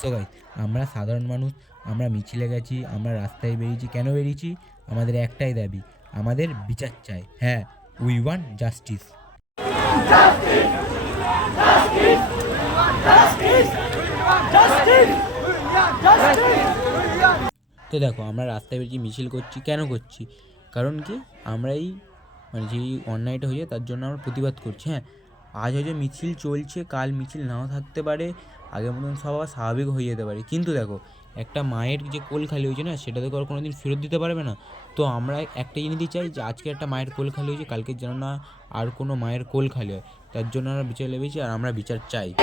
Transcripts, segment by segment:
So guys আমরা সাধারণ মানুষ, আমরা মিছিলে গেছি, আমরা রাস্তায় বেরিয়েছি। কেন বেরিয়েছি? আমাদের একটাই দাবি, আমাদের বিচার চাই। হ্যাঁ উই ওয়ান্ট জাস্টিস তো দেখো, আমরা রাস্তায় বেরিয়ে মিছিল করছি, কেন করছি? কারণ কি আমরা এই মানে যেই অন্যায়টা হয়েছে, তার জন্য আমরা প্রতিবাদ করছি। হ্যাঁ আজ হয়তো মিছিল চলছে, কাল মিছিল নাও থাকতে পারে আগের মতন সব আবার স্বাভাবিক হয়ে যেতে পারে। কিন্তু দেখো, একটা মায়ের যে কোল খালি হয়েছে না, সেটা তো আর কোনো দিন ফেরত দিতে পারবে না। তো আমরা একটা জিনিস চাই যে আজকে একটা মায়ের কোল খালি হয়েছে, কালকে যেন না আর কোনো মায়ের কোল খালি হয়। তার জন্য আমরা বিচার লেগেছি আর আমরা বিচার চাই।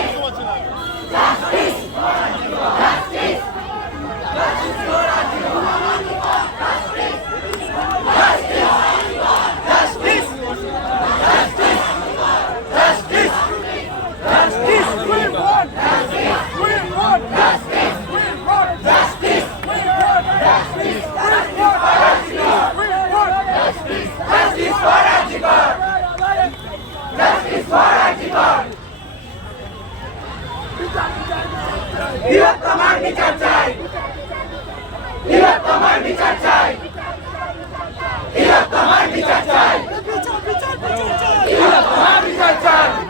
বিচার বিচার বিচার চাই তোমার বিচার চাই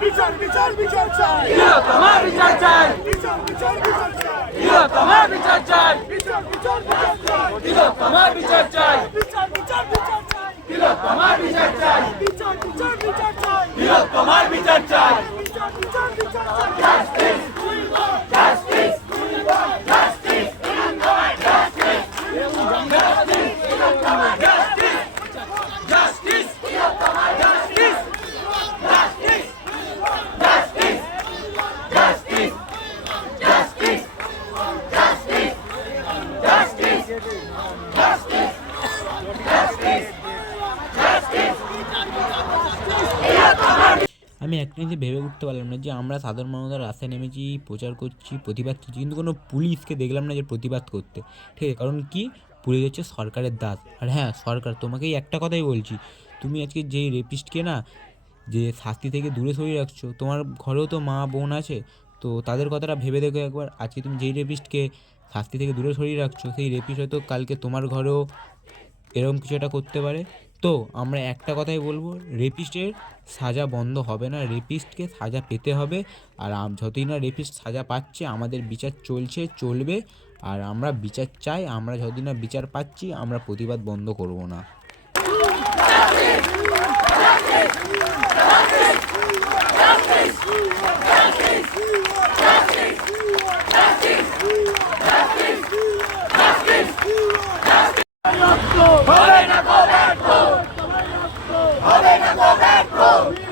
বিচার বিচার বিচার চাই তোমার বিচার চাই বিচার বিচার বিচার চাই তোমার বিচার চাই বিচার বিচার বিচার চাই তোমার বিচার চাই। বিচার বিচার বিচার চাই। তোমার বিচার চাই। বিচার বিচার বিচার চাই। আমি একটা জিনিস ভেবে উঠতে পারলাম না যে আমরা সাধারণ মানুষরা রাস্তায় নেমেছি, প্রচার করছি, প্রতিবাদ করছি, কিন্তু কোনো পুলিশকে দেখলাম না যে প্রতিবাদ করতে। ঠিক আছে, কারণ কি? পুলিশ হচ্ছে সরকারের দাস। আর হ্যাঁ সরকার, তোমাকেই একটা কথাই বলছি। তুমি আজকে যেই রেপিস্টকে না, যে শাস্তি থেকে দূরে সরিয়ে রাখছো, তোমার ঘরেও তো মা বোন আছে, তো তাদের কথাটা ভেবে দেখো একবার। আজকে তুমি যেই রেপিস্টকে শাস্তি থেকে দূরে সরিয়ে রাখছো, সেই রেপিস্ট হয়তো কালকে তোমার ঘরেও এরকম কিছু একটা করতে পারে। তো আমরা একটা কথাই বলব রেপিস্টের সাজা বন্ধ হবে না। রেপিস্টকে সাজা পেতে হবে। আর যতই না রেপিস্ট সাজা পাচ্ছে, আমাদের বিচার চলছে, চলবে। আর আমরা বিচার চাই, আমরা যতদিন না বিচার পাচ্ছি, আমরা প্রতিবাদ বন্ধ করব না। ভারত! Go!